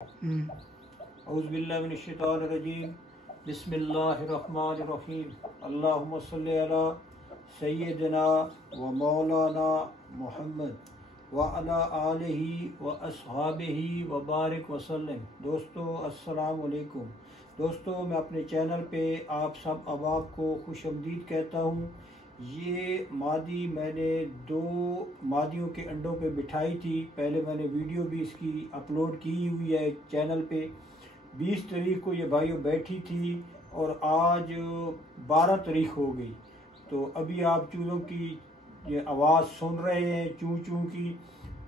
औज़ुबिल्लाहिमिनश्शैतानिर्रजीम बिस्मिल्लाहिर्रहमानिर्रहीम अल्लाहुम्मा सल्लि अला सय्यिदिना व मौलाना मुहम्मद व अला आलिहि व अस्हाबिहि व बारिक वसल्लम। दोस्तों अस्सलाम वालेकुम। दोस्तों मैं अपने चैनल पे आप सब अहबाब को खुशअमदीद कहता हूँ। ये मादी मैंने 2 मादियों के अंडों पे बिठाई थी। पहले मैंने वीडियो भी इसकी अपलोड की हुई है चैनल पे। 20 तारीख को ये भाइयों बैठी थी और आज 12 तारीख हो गई। तो अभी आप चूज़ों की ये आवाज़ सुन रहे हैं चूँ चूँ की।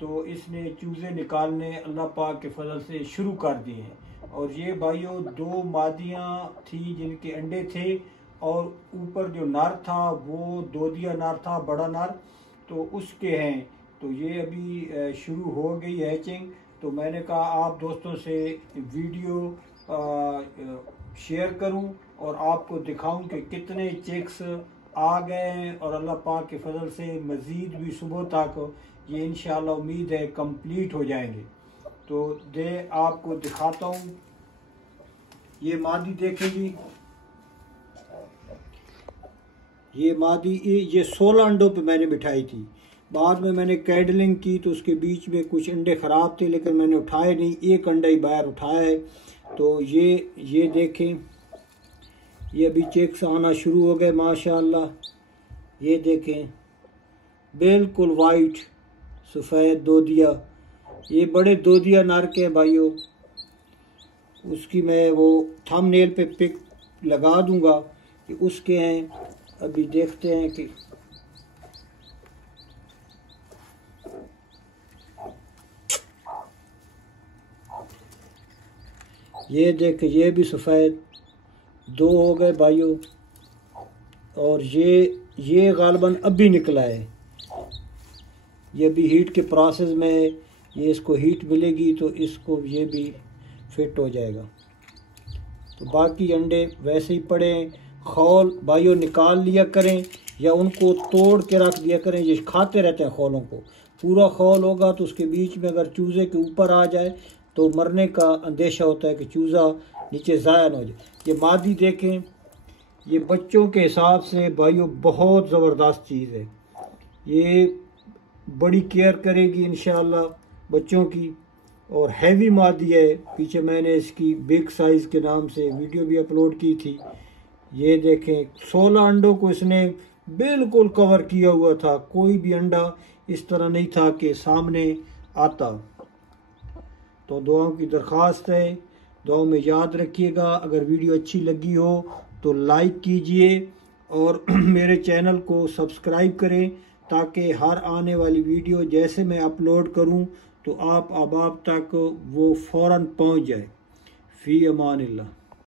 तो इसने चूज़े निकालने अल्लाह पाक के फजल से शुरू कर दिए हैं। और ये भाइयों 2 मादियाँ थी जिनके अंडे थे और ऊपर जो नर था वो दोदिया नर था, बड़ा नर, तो उसके हैं। तो ये अभी शुरू हो गई हैचिंग। तो मैंने कहा आप दोस्तों से वीडियो शेयर करूं और आपको दिखाऊं कि कितने चिक्स आ गए हैं और अल्लाह पाक के फजल से मज़ीद भी सुबह तक ये इंशाल्लाह उम्मीद है कंप्लीट हो जाएंगे। तो आपको दिखाता हूं। ये मादी देखेंगी, ये मादी ये 16 अंडों पे मैंने बिठाई थी। बाद में मैंने कैडलिंग की तो उसके बीच में कुछ अंडे ख़राब थे लेकिन मैंने उठाए नहीं, एक अंडा ही बाहर उठाया है। तो ये देखें, ये अभी चिक्स आना शुरू हो गए माशाअल्लाह। ये देखें बिल्कुल वाइट सफ़ेद दोदिया, ये बड़े दोदिया नर के भाइयों। उसकी मैं वो थंबनेल पे पिक लगा दूंगा कि उसके हैं। अभी देखते हैं कि ये देख, ये भी सफ़ेद 2 हो गए भाइयों। और ये गालबन अभी निकला है, ये भी हीट के प्रोसेस में है। ये इसको हीट मिलेगी तो इसको ये भी फिट हो जाएगा। तो बाकी अंडे वैसे ही पड़े हैं। खौल भाइयों निकाल लिया करें या उनको तोड़ के रख दिया करें। ये खाते रहते हैं खौलों को। पूरा खौल होगा तो उसके बीच में अगर चूज़े के ऊपर आ जाए तो मरने का अंदेशा होता है कि चूज़ा नीचे ज़ाया न हो जाए। ये मादी देखें, ये बच्चों के हिसाब से भाइयों बहुत ज़बरदस्त चीज़ है। ये बड़ी केयर करेगी इंशाअल्लाह बच्चों की और हैवी मादी है। पीछे मैंने इसकी बिग साइज़ के नाम से वीडियो भी अपलोड की थी। ये देखें 16 अंडों को इसने बिल्कुल कवर किया हुआ था। कोई भी अंडा इस तरह नहीं था कि सामने आता। तो दुआओं की दरख्वास्त है, दुआओं में याद रखिएगा। अगर वीडियो अच्छी लगी हो तो लाइक कीजिए और मेरे चैनल को सब्सक्राइब करें ताकि हर आने वाली वीडियो जैसे मैं अपलोड करूं तो आप अहबाब तक वो फ़ौरन पहुंच जाए। फ़ी अमानिल्लाह।